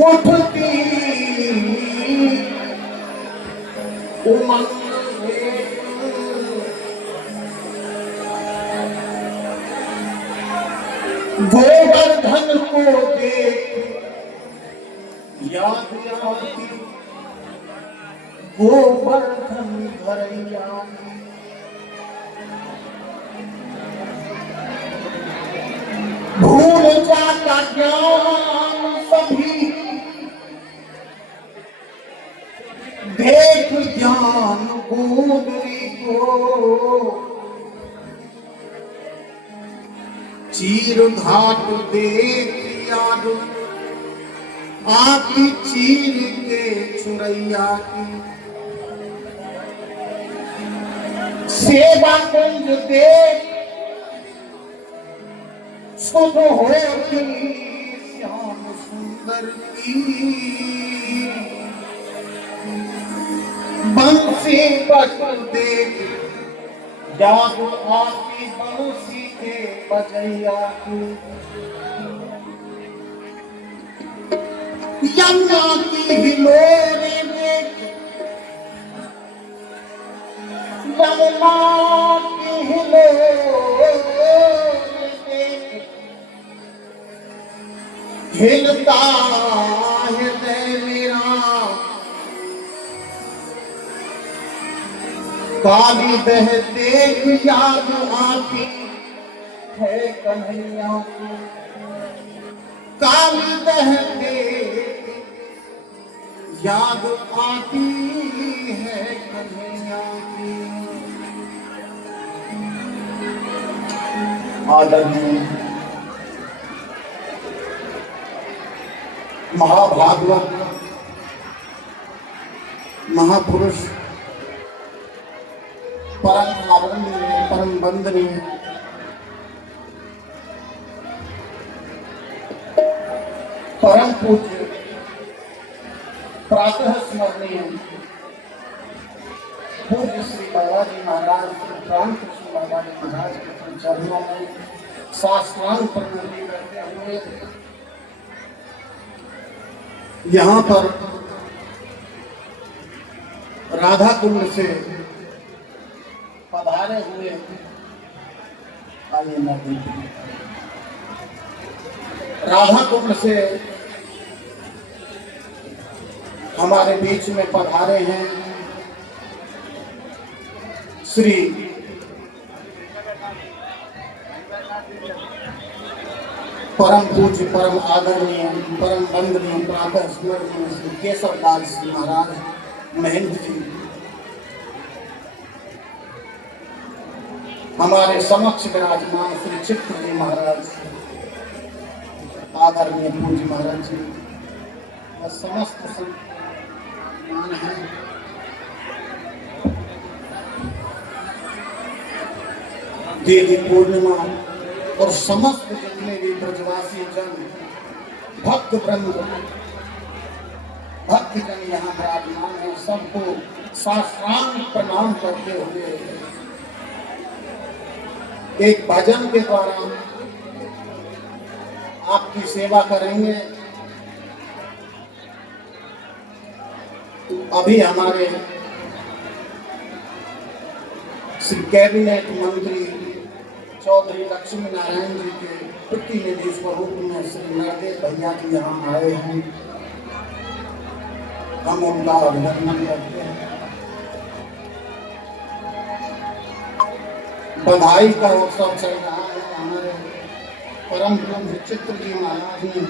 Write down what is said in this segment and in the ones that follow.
उठती उमंग गोवर्धन को देख याद आती गोवर्धन घरैया भूल जाता ज्ञान सभी देख ज्ञान गोदरी को चीर घाट देख याद आती चीर के चुरैया की सेवा कुंज देख सुध होती श्याम सुंदर की बंसी बट देख याद आती बंसी के बजैया की यमुना की हिलोरे देख यमुना की हिलोरे देख हिलता हृदय मेरा काली दह देख याद आती है कन्हैया की काली दह देख याद आती है कन्हैया की। आदरणीय महाभागवत महापुरुष परम आदरणीय परम वंदनीय परम पूज्य प्रातः स्मरणीय पूज्य श्री बाबाजी महाराज रामकृष्ण बाबाजी महाराज के चरणों में साष्टांग प्रणाम करते हुए यहाँ पर राधा कुंड से पधारे हुए आइए नदी राधा कुंड से हमारे बीच में पधारे हैं श्री परम पूज्य परम आदरणीय परम वंदनीय प्रातः स्मरणीय श्री केशवदास जी महाराज महेंद्र जी हमारे समक्ष विराजमान श्री चित्र जी महाराज आदरणीय पूज्य महाराज जी और समस्त सम्मान है। देवी पूर्णिमा और समस्त जितने भी ब्रजवासी जन भक्त वृंद भक्त जन यहाँ विराजमान है सबको साष्टांग प्रणाम करते हुए एक भजन के द्वारा आपकी सेवा करेंगे। अभी हमारे श्री कैबिनेट मंत्री चौधरी लक्ष्मी नारायण जी के प्रतिनिधि स्वरूप में श्री नरदेव भैया जी यहाँ आए हैं, हम उनका अभिनंदन करते हैं। बधाई का उत्सव चल रहा है। हमारे परम ब्रह्म चित्र जी महाराज ने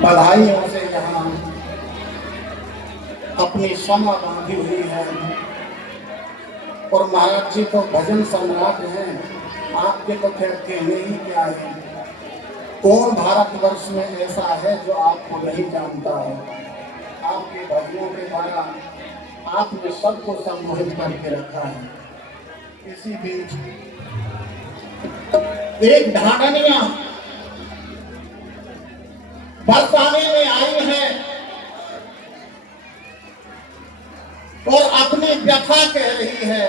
बधाइयों से यहाँ अपनी क्षमा बांधी हुई है और महाराज जी तो भजन सम्राट हैं, आपके तो खैर कहने ही क्या है। कौन भारतवर्ष में ऐसा है जो आपको नहीं जानता है। आपके भजनों के द्वारा आपने सबको सम्मोहित करके रखा है। इसी बीच एक ढांढनिया बरसाने में आई है और अपनी व्यथा कह रही है।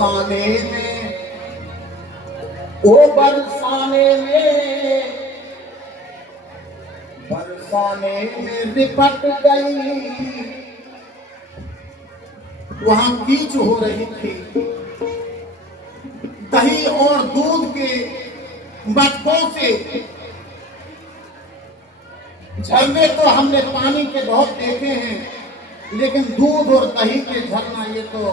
बरसाने में, ओ बरसाने में, बरसाने में लिपट गई। वहां कीच हो रही थी, दही और दूध के मटकों से। झरने तो हमने पानी के बहुत देखे हैं, लेकिन दूध और दही के झरना ये तो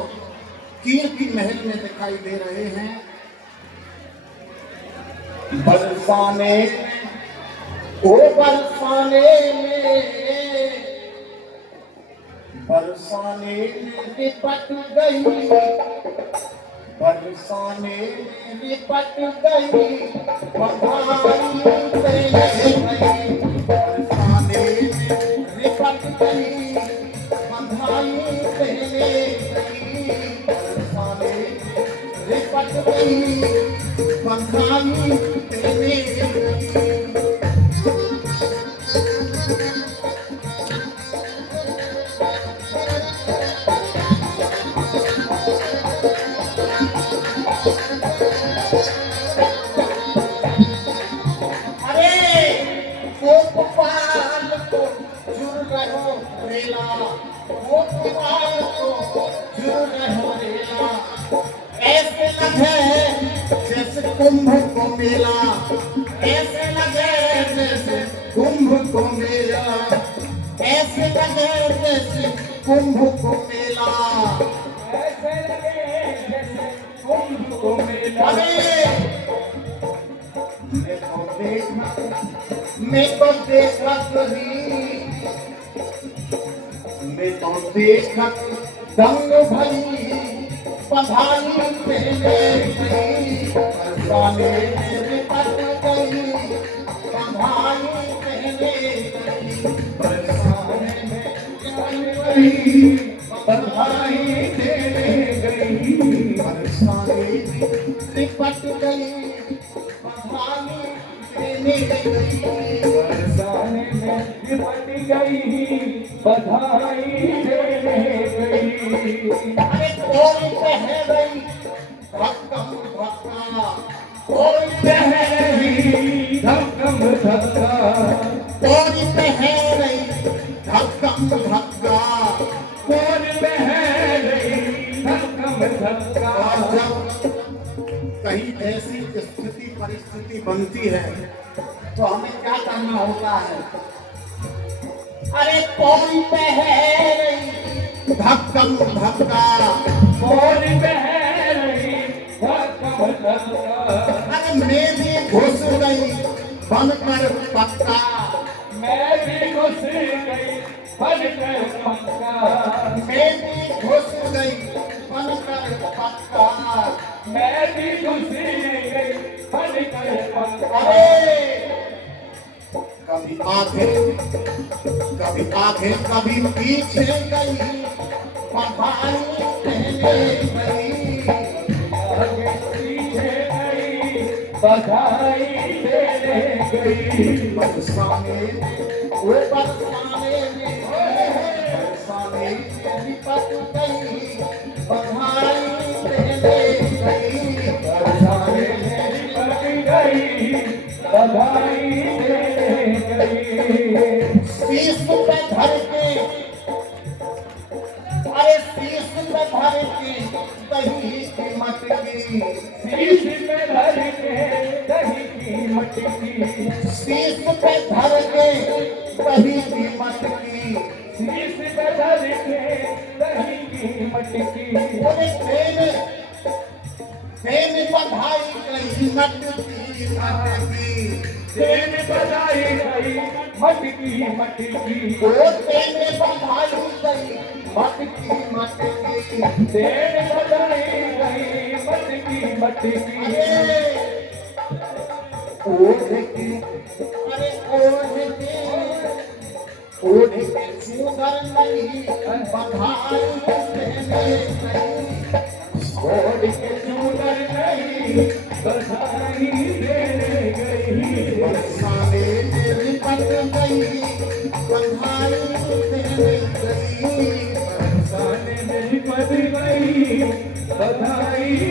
कीर्ति महल में दिखाई दे रहे हैं। बरसाने, ओ बरसाने में, बरसाने में लिपट गई, बरसाने में लिपट गई, बधाई पहले गई। बरसाने में लिपट गई, बधाई पहले गई। बरसाने में लिपट गई, बधाई पहले गई। ऐसे लगे जैसे कुंभ को मेला, ऐसे लगे जैसे कुंभ को मेला, ऐसे लगे जैसे कुंभ को मेला, ऐसे लगे जैसे कुंभ को मेला। मैं तो देखत रही, मैं तो देखत दंग भई, बधाई पहले गई। बरसाने में लिपट गई, बधाई पहले गई। बरसाने में लिपट गई, बधाई पहले गई। बरसाने में लिपट गई, बधाई पहले गई। बरसाने में लिपट गई, बधाई देने गई। अरे कोई कह रही धक्कम धक्का, कोई कह रही धक्कम धक्का, कोई कह रही धक्कम धक्का, कौन कह रही धक्कम धक्का। और जब कहीं ऐसी स्थिति परिस्थिति बनती है तो हमें क्या करना होता है? अरे कोई कह रही धक्कम धक्का, कौन कह रही धक्कम धक्का। अरे मैं भी घुस गई बनकर पक्का, मैं भी घुस गई बनकर पक्का, मैं भी घुस गई बनकर पक्का। मैं भी घुस गई बनकर पक्का। अरे कभी आगे, कभी आगे, कभी पीछे गई, बधाई पहले गई। आगे पीछे गई, बधाई देने गई। बरसाने, वो बरसाने में, बरसाने में लिपट गई, बधाई पहले गई। बरसाने में लिपट गई, बधाई देने गई। शीश पे धर के, अरे शीश पे धर के दही की मटकी, शीश पे धर के दही की मटकी, शीश पे धर के दही की मटकी। शीश पे धर के दही की मटकी। बोले देने बधाई गई मटकी मटकी, देने बधाई गई मटकी मटकी, वो देने बधाई गई मटकी मटकी। देने बधाई गई मटकी मटकी। अरे ओढ़ के, अरे ओढ़ के, ओढ़ के सुगर नहीं बधाई देने गई। ओढ़ के चूनर गई, बधाई देने गई। बरसाने में लिपट गई, बधाई देने गई। बरसाने में लिपट गई, बधाई